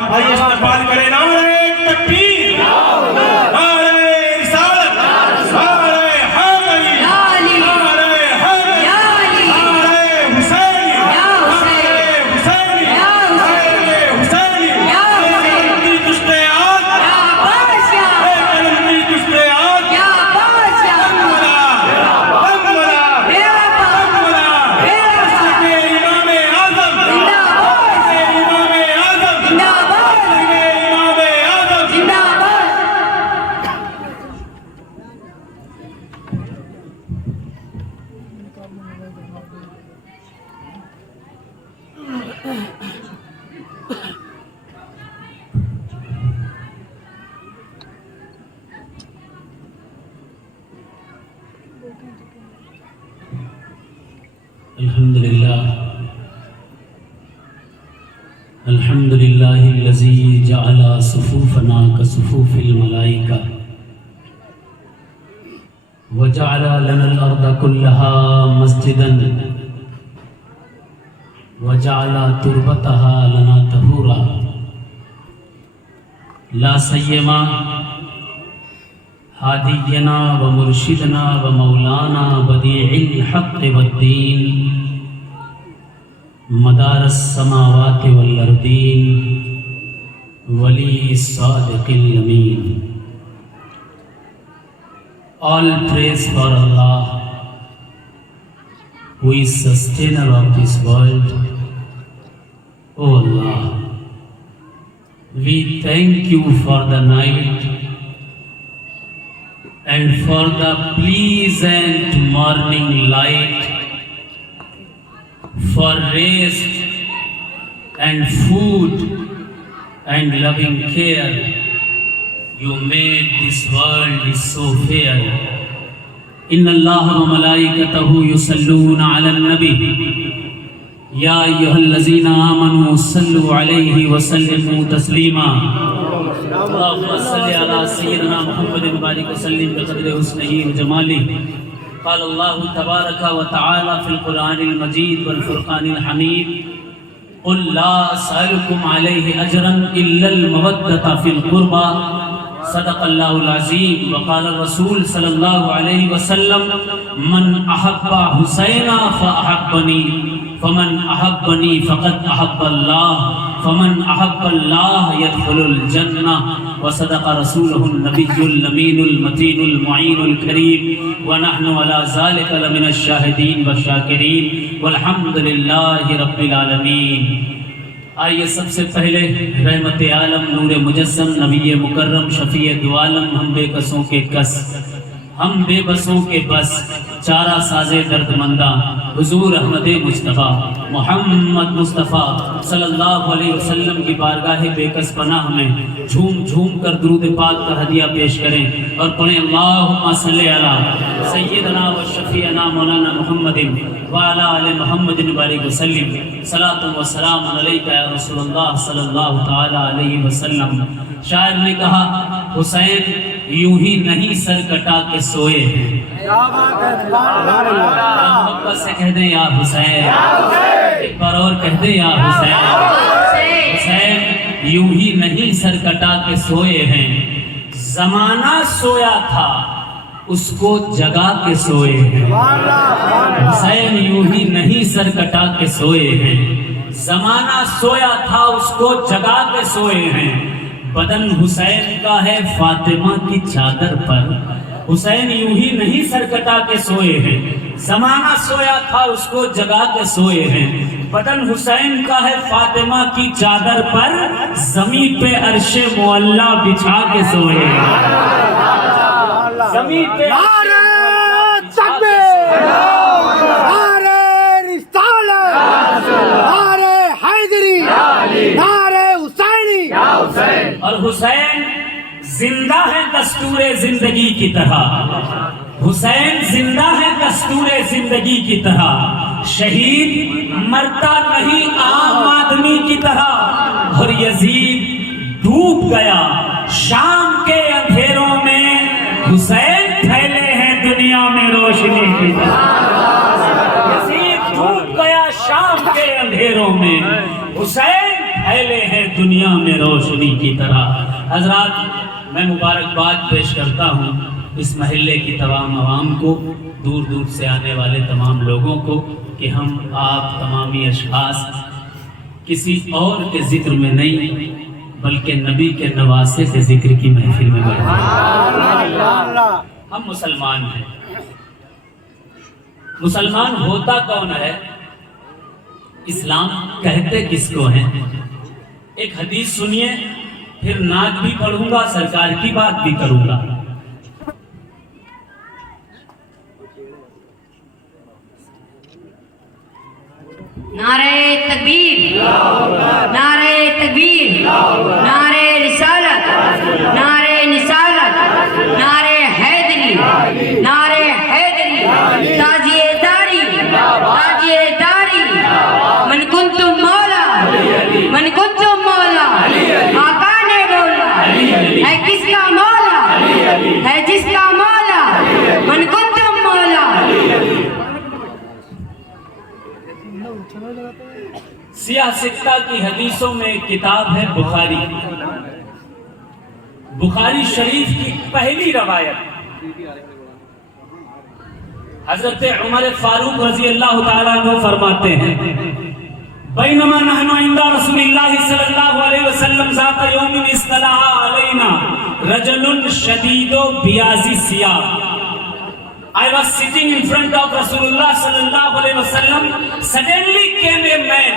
آئیے استقبال کریں نعرہ تکبیر، نعرہ رسالت، نعرہ حیدری، نعرہ حیدری، نعرہ حسینی، نعرہ حسینی، نعرہ حسینی، کلندی دشت آگ، کلندی دشت آگ، الحمد لله الذي جعل صفوفنا كصفوف الملائكة وجعل لنا الأرض كلها مسجدا وجعل تربتها لنا طهورا لا سيما هادينا ومرشدنا ومولانا بديع الحق والدين مدار السماوات والأرضين ولي الصادق الأمين. All praise for Allah, who is sustainer of this world. O Allah, we thank you for the night and for the pleasant morning light, for rest and food and loving care. You made this world is so fair. Inna Allah wa malaikatahu yusalluna ala nabi ya ayyuhallazina amanu sallu alayhi wa sallimu taslima. Allahumma salli ala sayyidina Muhammadin barik wa sallim bi qadri husnihi wa jamalihi. قال الله تبارك وتعالى في القرآن المجيد والفرقان الحميد قل لا أسألكم عليه أجرا إلا المودة في القربى صدق الله العظيم. وقال الرسول صلى الله عليه وسلم من أحب حسينا فأحبني فمن أحبني فقد أحب الله فمن أحب الله يدخل الجنة. وصدق رسوله النبي الأمين المتين المعين الكريم ونحن على ذلك لمن الشاهدين والشاكرين والحمد لله رب العالمین. آئیے سب سے پہلے رحمت عالم نور مجسم نبی مکرم شفیع دو عالم ہم بے کسوں کے کس ہم بے بسوں کے بس چارہ ساز درد مندہ حضور احمد مصطفیٰ محمد مصطفیٰ صلی اللہ علیہ وسلم کی بارگاہ بے کس پناہ میں جھوم جھوم کر درود پاک کا ہدیہ پیش کریں اور پڑھیں اللہم صلی علی سیدنا و شفیعنا مولانا محمد وعلی آل محمد بارک وسلم. صلاۃ و سلام علیک یا رسول اللہ صلی اللہ تعالی علیہ وسلم. شاعر نے کہا حسین یوں ہی نہیں سر کٹا کے سوئے ہیں. محبت سے کہہ دیں یا حسین, ایک بار اور کہہ دیں یا حسین. حسین یوں ہی نہیں سر کٹا کے سوئے ہیں, زمانہ سویا تھا اس کو جگا کے سوئے ہیں. حسین یوں ہی نہیں سر کٹا کے سوئے ہیں, زمانہ سویا تھا اس کو جگا کے سوئے ہیں. بدن حسین کا ہے فاطمہ کی چادر پر, حسین یوں ہی نہیں سر کٹا کے سوئے ہیں, زمانہ سویا تھا اس کو جگا کے سوئے ہیں. بدن حسین کا ہے فاطمہ کی چادر پر, زمین پہ عرش معلیٰ بچھا کے سوئے ہیں. زمین پہ اور حسین زندہ ہے دستور زندگی کی طرح, حسین زندہ ہے دستور زندگی کی طرح, شہید مرتا نہیں عام آدمی کی طرح. اور یزید ڈوب گیا شام کے اندھیروں میں, حسین پھیلے ہیں دنیا میں روشنی کی طرح. یزید ڈوب گیا شام کے اندھیروں میں, حسین پھیلے ہیں دنیا میں روشنی کی طرح۔ حضرات، میں مبارکباد پیش کرتا ہوں اس محلے کی تمام عوام کو، دور دور سے آنے والے تمام لوگوں کو، کہ ہم آپ تمامی اشخاص کسی اور کے ذکر میں نہیں بلکہ نبی کے نواسے کے ذکر کی محفل میں بیٹھے ہیں۔ ہم مسلمان ہیں۔ مسلمان ہوتا کون ہے؟ اسلام کہتے کس کو ہیں؟ ایک حدیث سنیے، پھر نعت بھی پڑھوں گا، سرکار کی بات بھی کروں گا۔ نعرہ تکبیر، نعرہ تکبیر، نعرہ رسالت، نعرہ نسالت، نعرہ حیدری، نعرہ حیدری، تاجیے داری، تاجیے داری، من کنتم مولا، من کنتم مولا، آقا نے بولا، ہے کس کا مولا، ہے جس کا مولا، من کنتم مولا۔ سیاہ سکتہ کی حدیثوں میں ایک کتاب ہے بخاری۔ بخاری شریف کی پہلی روایت حضرت عمر فاروق رضی اللہ تعالیٰ عنہ فرماتے ہیں، بینما نحن عند رسول اللہ صلی اللہ علیہ وسلم ذات یوم اصطلع علینا رجل شدید بیاض الثیاب۔ I was sitting in front of Rasulullah sallallahu alaihi wasallam. Suddenly came a man.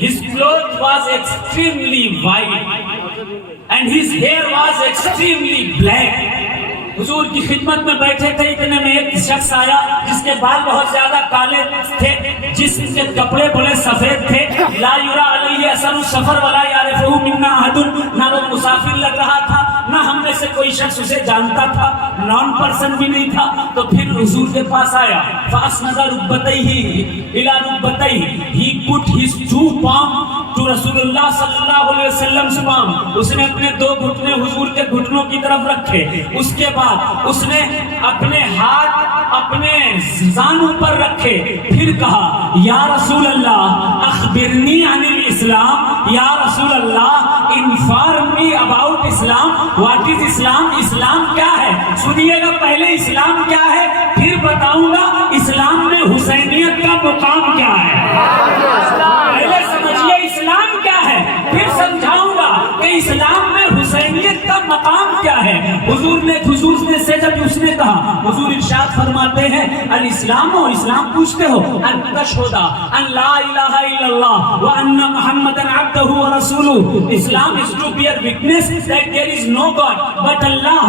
His cloth was extremely white and his hair was extremely black. حضور کی خدمت میں بیٹھے تھے، اتنے میں ایک شخص آیا جس کے بال بہت زیادہ کالے تھے، جسم کے کپڑے بڑے سفید تھے، لا یرا علیہ اثر السفر ولا یعرفہ منا احد، نہ وہ مسافر لگ رہا تھا نہ ہم میں سے کوئی شخص اسے جانتا تھا، نان پرسن بھی نہیں تھا۔ تو پھر حضور کے پاس آیا، فاسند رکبتیہ الی رکبتیہ، he put his two palms to رسول اللہ صلی اللہ علیہ وسلم سے palm، اس نے اپنے دو گھٹنے حضور کے گھٹنوں کی طرف رکھے، اس کے بعد اس نے اپنے ہاتھ اپنے زانوں پر رکھے، پھر کہا یا رسول اللہ اخبرنی عن الاسلام، یا رسول اللہ inform me about Islam, what is Islam, اسلام کیا ہے؟ سنیے گا، پہلے اسلام کیا ہے پھر بتاؤں گا اسلام میں حسینیت کا مقام کیا ہے۔ پہلے سمجھیے اسلام کیا ہے، پھر سمجھاؤں گا کہ اسلام میں حسینیت کا مقام کیا ہے۔ حضور نے سے جب اس نے کہا، حضور ارشاد فرماتے ہیں الاسلام، و اسلام پوچھتے ہو، ان تشہد ان لا الہ الا اللہ وان محمد عبدہ ورسولہ، اسلام is to bear witness that there is no God but Allah۔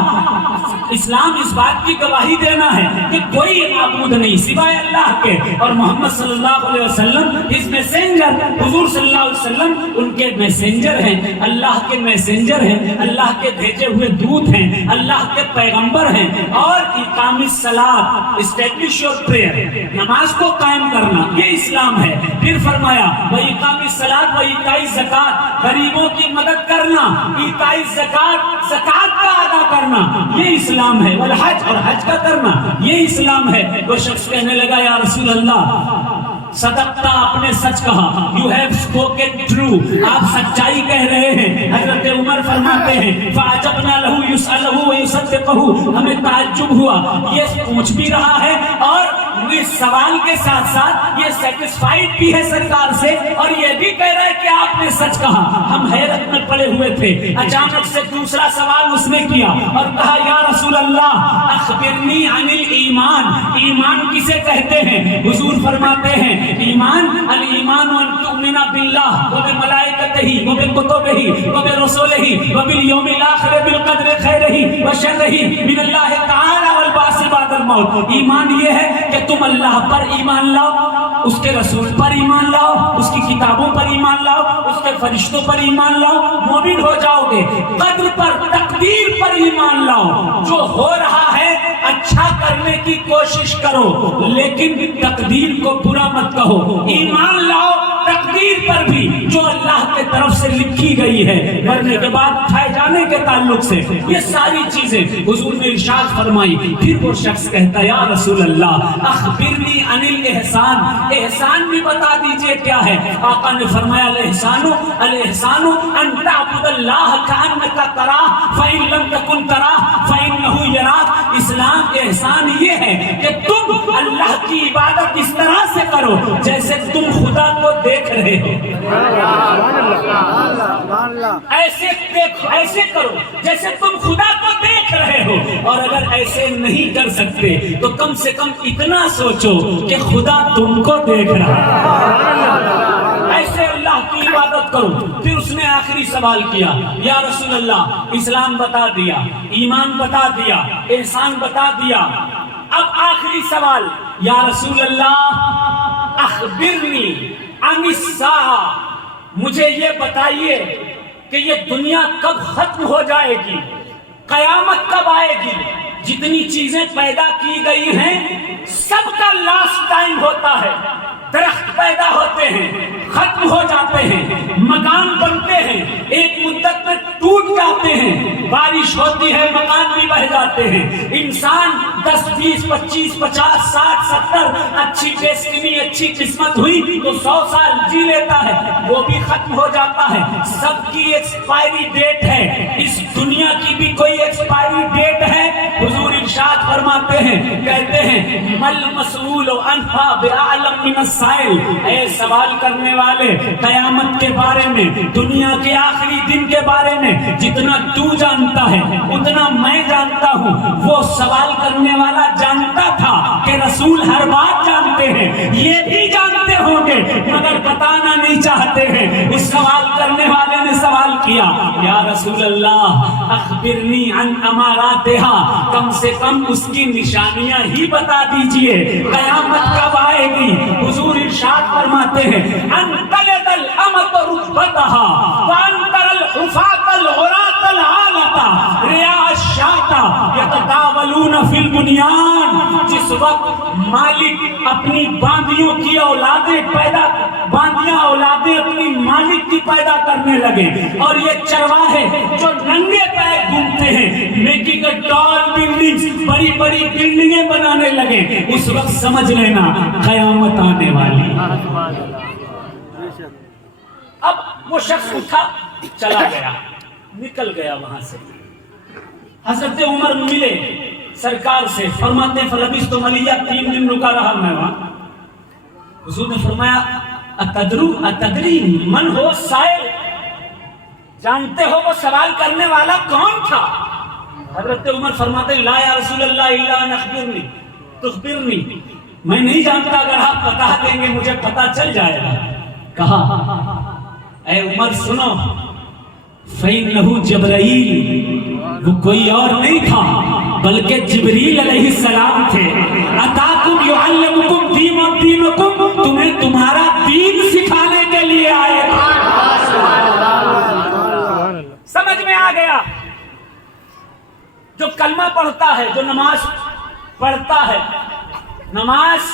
اسلام اس بات کی گواہی دینا ہے کہ کوئی معبود نہیں سوائے اللہ کے، اور محمد صلی اللہ علیہ وسلم his messenger، حضور صلی اللہ علیہ وسلم ان کے میسنجر ہیں، اللہ کے میسنجر ہیں، اللہ کے بھیجے ہوئے دودھ ہیں، اللہ کے پیغمبر ہیں۔ اور اقام الصلاۃ، اسٹیبلش یور پریئر، نماز کو قائم کرنا، یہ اسلام ہے۔ پھر فرمایا وَإِقَامِ الصَّلَاةِ وَإِيتَاءِ الزَّکَاۃ، غریبوں کی مدد کرنا، ایتاء الزکات، زکات کا ادا کرنا، یہ اسلام ہے۔ والحج، اور حج کا کرنا، یہ اسلام ہے۔ وہ شخص کہنے لگا یا رسول اللہ صدقتا، آپ نے سچ کہا، you have spoken true، آپ سچائی کہہ رہے ہیں۔ حضرت عمر فرماتے ہیں فَعَجَبْنَا لَهُ يُسْأَلُهُ وَيُصَدِّقُهُ، ہمیں تعجب ہوا، یہ پوچھ بھی رہا ہے اور اس سوال کے ساتھ ساتھ یہ سیٹسفائیڈ بھی ہے سرکار سے، اور یہ بھی کہہ رہا ہے کہ آپ نے سچ کہا۔ ہم حیرت میں پڑے ہوئے تھے، اچانک سے دوسرا سوال اس نے کیا اور کہا یا رسول اللہ اخبرنی عن الایمان، ایمان کسے کہتے ہیں؟ حضور فرماتے ہیں ایمان، الایمان ان تؤمن باللہ وبملائکتہ وبکتبہ وبرسلہ وبالیوم الاخر بالقدر خیرہ وشرہ من اللہ تعالی والبعث بعد الموت۔ ایمان یہ ہے کہ تم اللہ پر ایمان لاؤ، اس کے رسول پر ایمان لاؤ، اس کی کتابوں پر ایمان لاؤ، اس کے فرشتوں پر ایمان لاؤ، مومن ہو جاؤ گے۔ قدر پر، تقدیر پر ایمان لاؤ، جو ہو رہا ہے اچھا کرنے کی کوشش کرو لیکن تقدیر کو برا مت کہو۔ ایمان لاؤ تقدیر پر بھی جو اللہ کے طرف سے لکھی گئی ہے، مرنے کے بعد اٹھائے جا بچانے کے تعلق سے، یہ ساری چیزیں حضور نے ارشاد فرمائی. پھر وہ شخص کہتا یا رسول اللہ اخبرنی عن الاحسان، احسان بھی بتا دیجئے کیا ہے. آقا نے فرمایا الاحسان ان تعبد اللہ کأنک تراہ فإن لم تکن تراہ فإنہ یراک. اسلام احسان یہ ہے کہ تم اللہ کی عبادت اس طرح سے کرو جیسے تم خدا کو دیکھ رہے ہو. ایسے کرو جیسے تم خدا کو دیکھ رہے ہو. اور اگر ایسے نہیں کر سکتے تو کم سے کم اتنا سوچو کہ خدا تم کو دیکھ رہا ہے. ایسے اللہ کی عبادت کرو. پھر اس نے آخری سوال کیا یا رسول اللہ اسلام بتا دیا، ایمان بتا دیا، احسان بتا دیا، اب آخری سوال یا رسول اللہ اخبرنی عن الساعہ، مجھے یہ بتائیے کہ یہ دنیا کب ختم ہو جائے گی، قیامت کب آئے گی. جتنی چیزیں پیدا کی گئی ہیں سب کا لاسٹ ٹائم ہوتا ہے. درخت پیدا ہوتے ہیں، ختم ہو جاتے ہیں، مکان بنتے ہیں، ایک مدت میں ٹوٹ جاتے ہیں، بارش ہوتی ہے مکان بھی بہ جاتے ہیں. انسان 10 20 25 50 60 70 اچھی ڈیسٹنی اچھی قسمت ہوئی تو 100 سال جی لیتا ہے، وہ بھی ختم ہو جاتا ہے. سب کی ایکسپائری ڈیٹ ہے. اس دنیا کی بھی کوئی ایکسپائری ڈیٹ ہے. حضور ارشاد فرماتے ہیں، کہتے ہیں مل مسئول عنہا بعلم من السائل، اے سوال کرنے والے قیامت کے بارے میں، دنیا کے آخری دن کے بارے میں جتنا تو جانتا ہے اتنا میں جانتا ہوں. وہ سوال کرنے والا جانتا تھا کہ رسول ہر بات جانتے ہیں، یہ بھی جانتے ہوں گے مگر بتانا نہیں چاہتے ہیں. اس سوال کرنے والے نے سوال کیا یا رسول اللہ اخبرنی عن اماراتها، کم سے کم اس کی نشانیاں ہی بتا دیجئے، قیامت کب آئے گی. حضور ارشاد فرماتے ہیں ان تلد الامۃ ربتها وان ترى الحفاة العراة العالة رعاء الشاة يتطاولون في البنيان. جس وقت مالک اپنی باندیوں کی باندیاں اولادیں اپنی مالک کی پیدا کرنے لگے اور یہ چرواہے جو ننگے پیر گھومتے ہیں میکنگ اے ٹال بلڈنگز، بڑی بڑی بلڈنگیں بنانے لگے، اس وقت سمجھ لینا قیامت آنے والی. اب وہ شخص اٹھا چلا گیا، نکل گیا وہاں سے. حضرت عمر ملے سرکار سے، فرماتے ہیں فلبثت ملیہ، 3 دن رکا رہا میں وہاں. حضور نے فرمایا اتدری من ہو سائل، جانتے ہو وہ سوال کرنے والا کون تھا؟ حضرت عمر فرماتے ہیں لا یا رسول اللہ الا ان اخبرنی تخبرنی، میں نہیں جانتا، اگر آپ بتا دیں گے مجھے پتا چل جائے گا. کہا اے عمر سنو، فإنہ جبرائیل، وہ کوئی اور نہیں تھا بلکہ جبریل علیہ السلام تھے. اتاکم یعلمکم دینکم، تمہیں تمہارا دین سکھانے کے لیے آئے. سمجھ میں آ گیا؟ جو کلمہ پڑھتا ہے، جو نماز پڑھتا ہے، نماز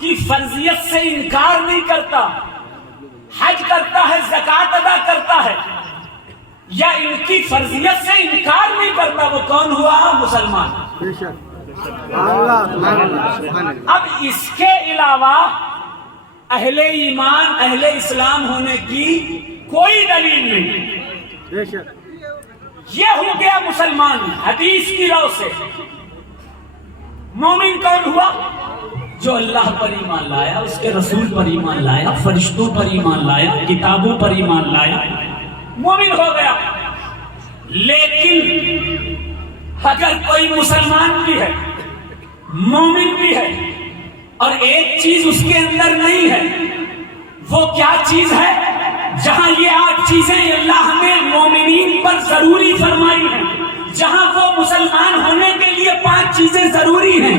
کی فرضیت سے انکار نہیں کرتا، حج کرتا ہے، زکوٰۃ ادا کرتا ہے، یا ان کی فرضیت سے انکار نہیں کرتا، وہ کون ہوا؟ مسلمان. اب اس کے علاوہ اہل ایمان اہل اسلام ہونے کی کوئی دلیل نہیں. یہ ہو گیا مسلمان حدیث کی رو سے. مومن کون ہوا؟ جو اللہ پر ایمان لایا، اس کے رسول پر ایمان لایا، فرشتوں پر ایمان لایا، کتابوں پر ایمان لایا، مومن ہو گیا. لیکن اگر کوئی مسلمان بھی ہے، مومن بھی ہے، اور ایک چیز اس کے اندر نہیں ہے، وہ کیا چیز ہے؟ جہاں یہ 8 چیزیں اللہ نے مومنین پر ضروری فرمائی ہیں، جہاں وہ مسلمان ہونے کے لیے 5 چیزیں ضروری ہیں،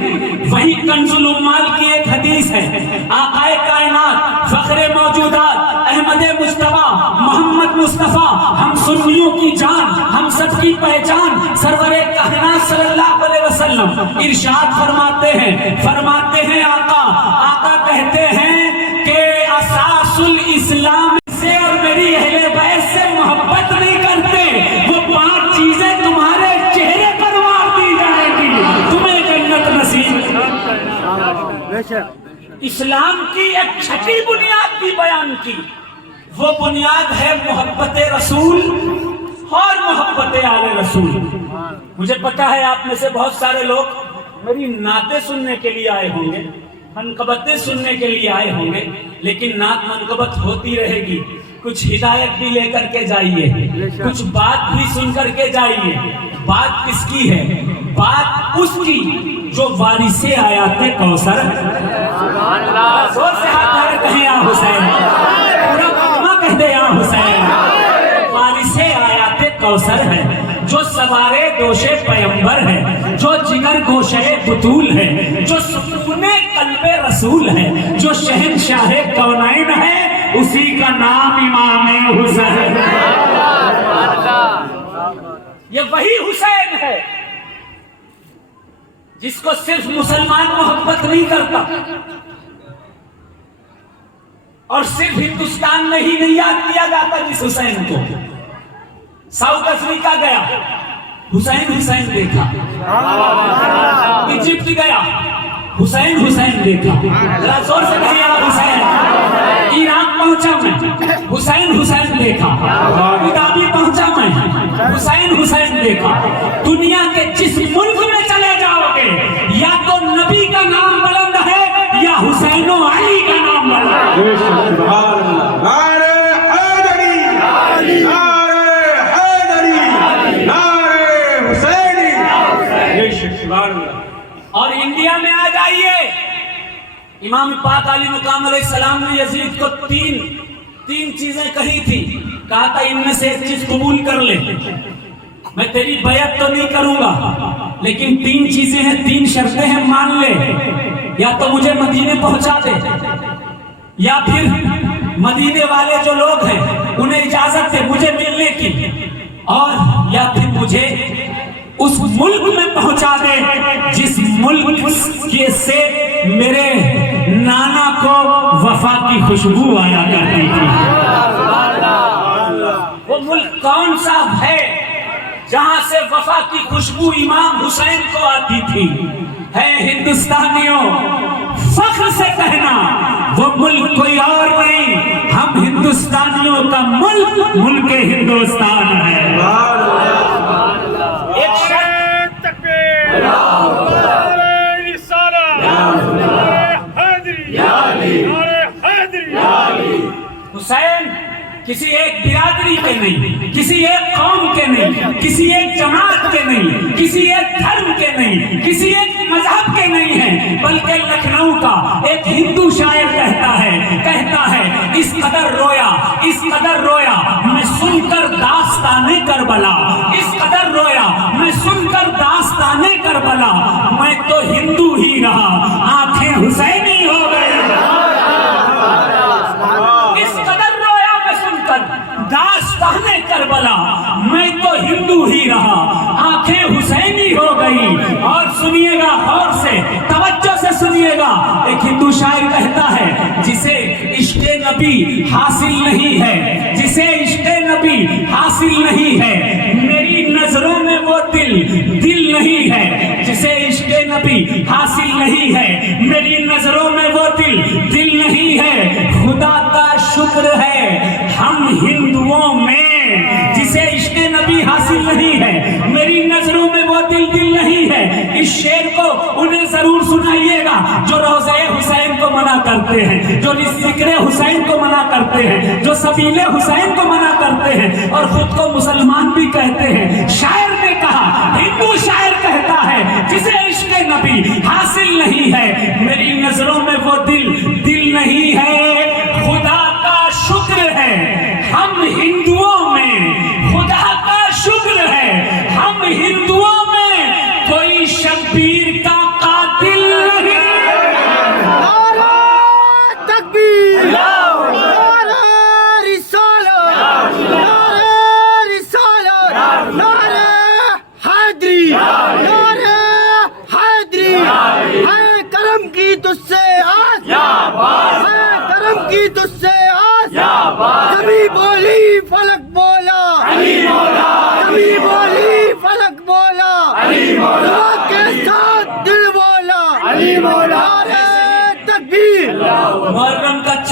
وہی کنز الاموال کی ایک حدیث ہے. آقا کائنات، فخر موجودات، احمد مجتبیٰ، محمد مصطفیٰ، ہم سنیوں کی جان، ہم سب کی پہچان، سرور کائنات صلی اللہ علیہ وسلم ارشاد فرماتے ہیں آقا کہتے ہیں کہ اساس الاسلام سے اور میری اہل بیت سے محبت نہیں کرتے، وہ اسلام کی ایک چھٹی بنیاد بھی بیان کی. وہ بنیاد ہے محبت رسول اور محبت آل رسول. مجھے پتا ہے آپ میں سے بہت سارے لوگ میری نعتیں سننے کے لیے آئے ہوں گے, منقبتیں سننے کے لیے آئے ہوں گے, لیکن نعت منقبت ہوتی رہے گی. کچھ ہدایت بھی لے کر کے جائیے, کچھ بات بھی سن کر کے جائیے. بات کس کی ہے؟ بات اس کی جو وارث آیات کوثر ہے. زور سے ہاتھ دھارے کہیں یا حسین, پورا کلمہ کہہ دے یا حسین. وارث آیات کوثر ہے, جو سوارے دوش پیمبر ہے, جو جگر گوشے بطول ہے, جو سکون قلب رسول ہے, جو شہنشاہ کونین ہے, اسی کا نام امام حسین. یہ وہی حسین ہے جس کو صرف مسلمان محبت نہیں کرتا, اور صرف ہندوستان میں ہی نہیں یاد کیا جاتا جس حسین کو. ساؤتھ افریقہ گیا, حسین حسین دیکھا. ایجپٹ گیا, حسین حسین دیکھا. ذرا زور سے کہیے حسین. ایران پہنچا میں, حسین حسین دیکھا. ابو ظبی پہنچا میں, حسین حسین دیکھا. دنیا کے جس ملک میں چلے جاؤ گے, یا تو نبی کا نام بلند ہے یا حسین و علی کا نام بلند ہے. نعرہ حیدری, نعرہ حیدری, نعرہ حسینی. اور انڈیا میں آ جائیے, امام پاک علی مقام علیہ السلام نے یزید کو تین چیزیں کہی تھی. کہا تھا ان میں سے ایک چیز قبول کر لے, میں تیری بیعت تو نہیں کروں گا, لیکن 3 چیزیں ہیں, 3 شرطیں ہیں, مان لے. یا تو مجھے مدینے پہنچا دے, یا پھر مدینے والے جو لوگ ہیں انہیں اجازت دے مجھے ملنے کی, اور یا پھر مجھے اس ملک میں پہنچا دے جس ملک کے سے میرے نانا کو وفا کی خوشبو آیا کرتی تھی. وہ ملک کون سا ہے جہاں سے وفا کی خوشبو امام حسین کو آتی تھی؟ ہے ہندوستانیوں, فخر سے کہنا وہ ملک کوئی اور نہیں, ہم ہندوستانیوں کا ملک ملک ہندوستان ہے. ایک شرط تکبیر, نعرہ رسالت, نعرہ حیدری, نعرہ حیدری. حسین کسی ایک برادری کے نہیں, کسی ایک قوم کے نہیں, کسی ایک جماعت کے نہیں, کسی ایک دھرم کے نہیں, کسی ایک مذہب کے نہیں ہیں, بلکہ لکھنؤ کا ایک ہندو شاعر کہتا ہے اس قدر رویا میں سن کر داستان کربلا, اس قدر رویا میں سن کر داستان کربلا, میں تو ہندو ہی رہا, آنکھیں حسینی ہو گئی. داستان کربلا, میں تو ہندو ہی رہا, آنکھیں حسینی ہو گئی. اور سنیے گا غور سے, توجہ سے سنیے گا. ایک ہندو شاعر کہتا ہے جسے عشق نبی حاصل نہیں ہے, جسے عشق نبی حاصل نہیں ہے, میری نظروں میں وہ دل نہیں ہے. جسے عشق نبی حاصل نہیں ہے, میری نظروں میں وہ دل نہیں ہے. خدا کا شکر ہے ہم ہندوؤں میں جسے عشق نبی حاصل نہیں ہے, میری نظروں میں وہ دل نہیں ہے. اس شعر کو انہیں ضرور سنائیے گا جو روضہ حسین کو منع کرتے ہیں, جو ذکر حسین کو منع کرتے ہیں, جو سبیل حسین کو منع کرتے ہیں, اور خود کو مسلمان بھی کہتے ہیں. شاعر نے کہا, ہندو شاعر کہتا ہے جسے عشق نبی حاصل نہیں ہے, میری نظروں میں وہ دل نہیں ہے. خدا کا شکر ہے ہم ہندوؤں میں, خدا کا شکر ہے ہم ہندوؤں میں کوئی شبیر کا قاتل نہیں. نعرہ تکبیر, نعرہ رسالت, نعرہ رسالت, نعرہ حیدری, نعرہ حیدری. ہے کرم کی تجھ سے آس, ہے کرم کی تجھ سے آس. کبھی بولی فلک بولا, کبھی بولی فلک بولا, دعا کے ساتھ دل بولا. نعرہ تکبیر,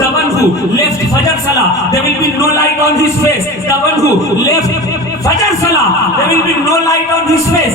the one who left fajr salah there will be no light on his face, the one who left fajr salah there will be no light on his face।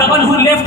the one who left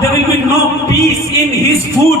there will be no peace in his food,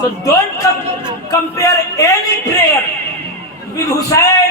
So don't compare any prayer with Hussein.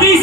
30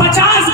50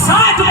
60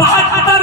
72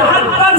72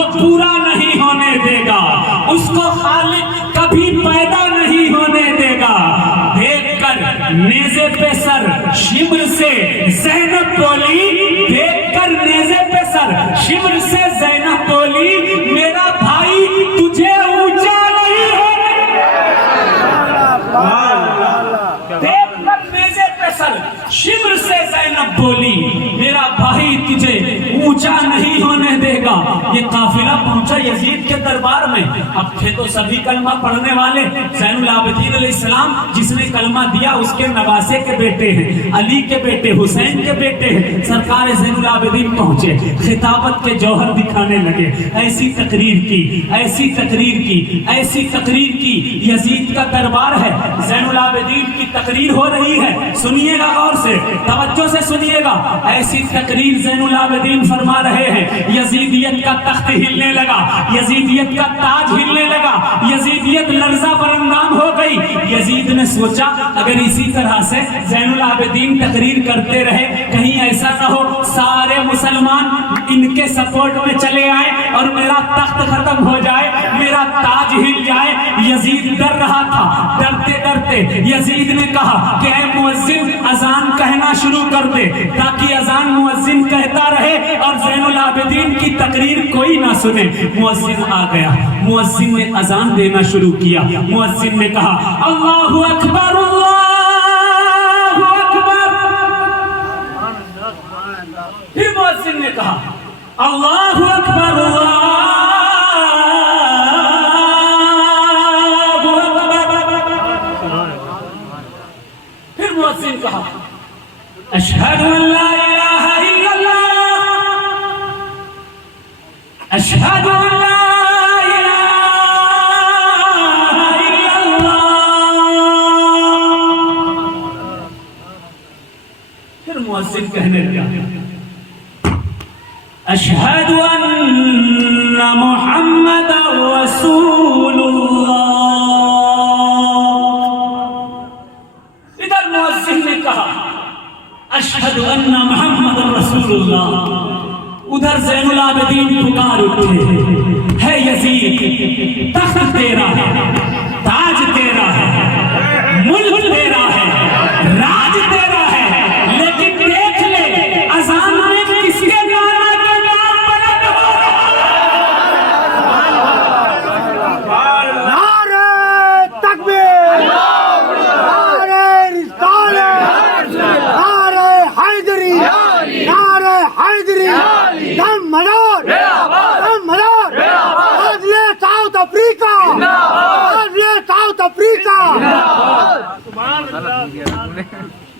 جو پورا نہیں ہونے دے گا اس کو خالق کبھی پیدا نہیں ہونے دے گا۔ دیکھ کر نیزے پہ سر شمر سے زینب بولی، دیکھ کر نیزے پہ سر شمر سے زینب بولی، میرا بھائی تجھے اونچا نہیں ہونے دیکھ کر نیزے پہ سر شمر سے زینب بولی، میرا بھائی تجھے اونچا نہیں ہونے دے گا۔ یہ قافلہ پہنچا یزید کے دربار میں۔ اب تھے تو سبھی کلمہ پڑھنے والے، زین العابدین علیہ السلام جس نے کلمہ دیا اس کے نواسے کے بیٹے ہیں، علی کے بیٹے، حسین کے بیٹے ہیں۔ سرکار زین العابدین پہنچے، خطابت کے جوہر دکھانے لگے، ایسی تقریر کی، ایسی تقریر کی، ایسی تقریر کی۔ یزید کا دربار ہے، زین العابدین کی تقریر ہو رہی ہے، سنیے گا غور سے، توجہ سے سنیے گا۔ ایسی تقریر زین العابدین فرما رہے ہیں، یزیدیت کا تخت ہلنے لگا، یزیدیت کا تاج ہلنے لگا، یزیدیت لرزہ برندام ہو گئی۔ یزید نے سوچا اگر اسی طرح سے زین العابدین تقریر کرتے رہے کہیں ایسا نہ ہو سارے مسلمان ان کے سپورٹ میں چلے آئے اور میرا تخت ختم ہو جائے، میرا تاج ہل جائے۔ یزید ڈر رہا تھا، ڈرتے ڈرتے یزید نے کہا کہ اے مؤذن اذان کہنا شروع کر دے تاکہ اذان مؤذن کہتا رہے اور زین العابدین کی تقریر کوئی نہ سنے۔ مؤذن آ گیا، مؤذن نے اذان دینا شروع کیا۔ مؤذن نے کہا اللہ اکبر اللہ اکبر، پھر مؤذن نے کہا اللہ اکبر اللہ اکبر، پھر مؤذن کہا اشہد ان لا الہ الا اللہ، اشہد ان لا الہ الا اللہ۔ پھر مؤذن کہنے لگا اشہد ان محمد رسول اللہ۔ ادھر مؤذن نے کہا اشہد ان محمد رسول اللہ، ادھر زین العابدین پکار اٹھے ہے یزید تخت تیرا ہے، تاج تیرا ہے، ملک تیرا ہے، راج تیرا ہے، لیکن دیکھ لے اذان میں کس کے نعرہ کا نام بلند ہو رہا۔ نعرہ تکبیر، نعرہ رسالت، نعرہ حیدری، نعرہ حیدری، دم مدار، دم مدار، عدلِ ساؤتھ افریقہ، عدلِ ساؤتھ افریقہ۔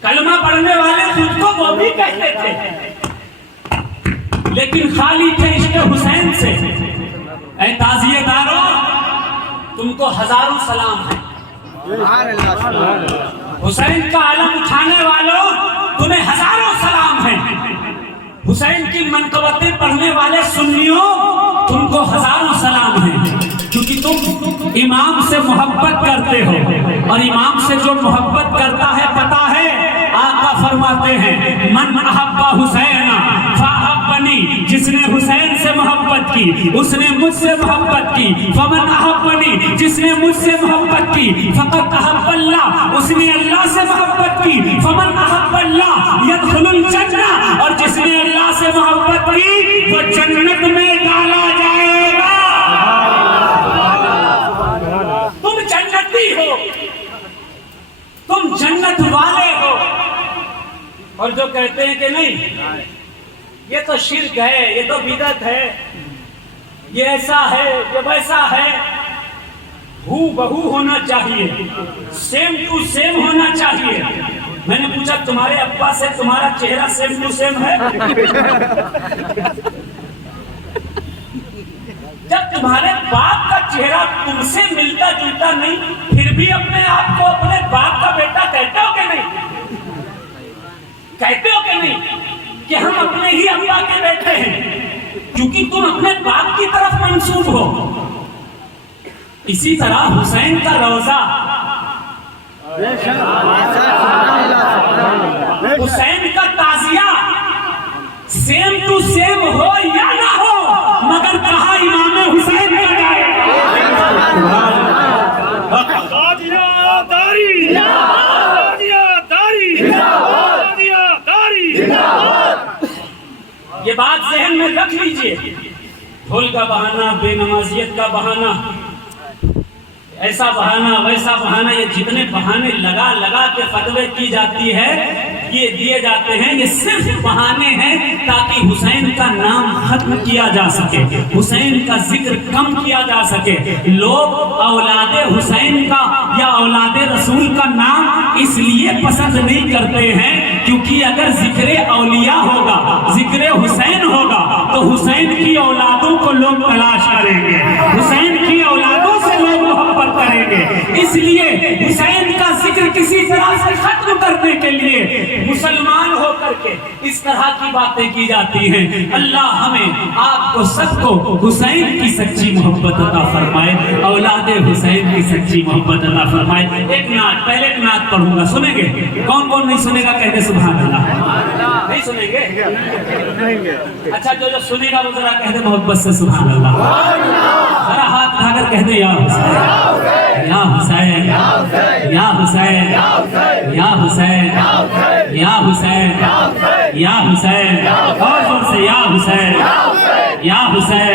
کلمہ پڑھنے والے خود کو وہ بھی کہتے تھے لیکن خالی تھے عشق حسین سے۔ اے تعزیے دارو تم کو ہزاروں سلام ہے، حسین کا علم اٹھانے والوں تمہیں ہزاروں سلام ہیں، حسین کی منقبتیں پڑھنے والے سنیوں تم کو ہزاروں سلام ہیں، کیونکہ تم امام سے محبت کرتے ہو اور امام سے جو محبت کرتا ہے پتا ہے آقا فرماتے ہیں من احب حسین فاحبنی، جس نے حسین سے محبت کی اس نے مجھ سے محبت کی، فمن احبنی، جس نے مجھ سے محبت کی، فقط احب اللہ، اس نے اللہ سے محبت کی، فمن احب اللہ يدخل الجنہ، اور جس نے اللہ سے محبت کی وہ جنت میں ڈالا جائے گا۔ تم جنتی ہو، تم جنت والے ہو، اور جو کہتے ہیں کہ نہیں یہ تو شرک ہے، یہ تو بدعت ہے، یہ ایسا ہے، یہ ویسا ہے، ہو بہو ہونا چاہیے، سیم ٹو سیم ہونا چاہیے۔ میں نے پوچھا تمہارے ابا سے تمہارا چہرہ سیم ٹو سیم ہے؟ جب تمہارے باپ کا چہرہ تم سے ملتا جلتا نہیں پھر بھی اپنے آپ کو اپنے باپ کا بیٹا کہتے ہو کہ نہیں؟ کہتے ہو کہ نہیں کہ ہم اپنے ہی ابا کے بیٹے ہیں، کیونکہ تم اپنے باپ کی طرف منسوب ہو۔ اسی طرح حسین کا روزہ، حسین کا تعزیہ سیم ٹو سیم ہو یا نہ ہو، مگر کہا بات ذہن میں رکھ لیجئے، ڈھول کا بہانہ، بے نمازیت کا بہانہ، ایسا بہانہ ویسا بہانہ، یہ جتنے بہانے لگا لگا کے فتوے کی جاتی ہے، یہ دیے جاتے ہیں، یہ صرف بہانے ہیں تاکہ حسین کا نام ختم کیا جا سکے، حسین کا ذکر کم کیا جا سکے۔ لوگ اولاد حسین کا یا اولاد رسول کا نام اس لیے پسند نہیں کرتے ہیں کیونکہ اگر ذکر اولیاء ہوگا، ذکر حسین ہوگا تو حسین کی اولادوں کو لوگ تلاش کریں گے، حسین کی اولادوں سے لوگ محبت کریں گے۔ اس لیے حسین کا ذکر کسی طرح سے ختم کرنے کے لیے مسلمان ہو کر کے اس طرح کی باتیں کی جاتی ہیں۔ اللہ ہمیں آپ کو سب کو حسین کی سچی محبت عطا فرمائے، اولاد حسین کی سچی محبت عطا فرمائے۔ ایک نعت، پہلے ایک نعت پڑھوں گا، سنیں گے؟ کون کون نہیں سنے گا کہتے سبحان اللہ؟ نہیں سنیں گے؟ اچھا جو سنے گا وہ ذرا کہتے محبت سے سبحان اللہ، ذرا ہاتھ اٹھا کر کہتے یا حسین یا حسین یا حسین یا حسین یا حسین یا حسین، اور زور سے یا حسین یا حسین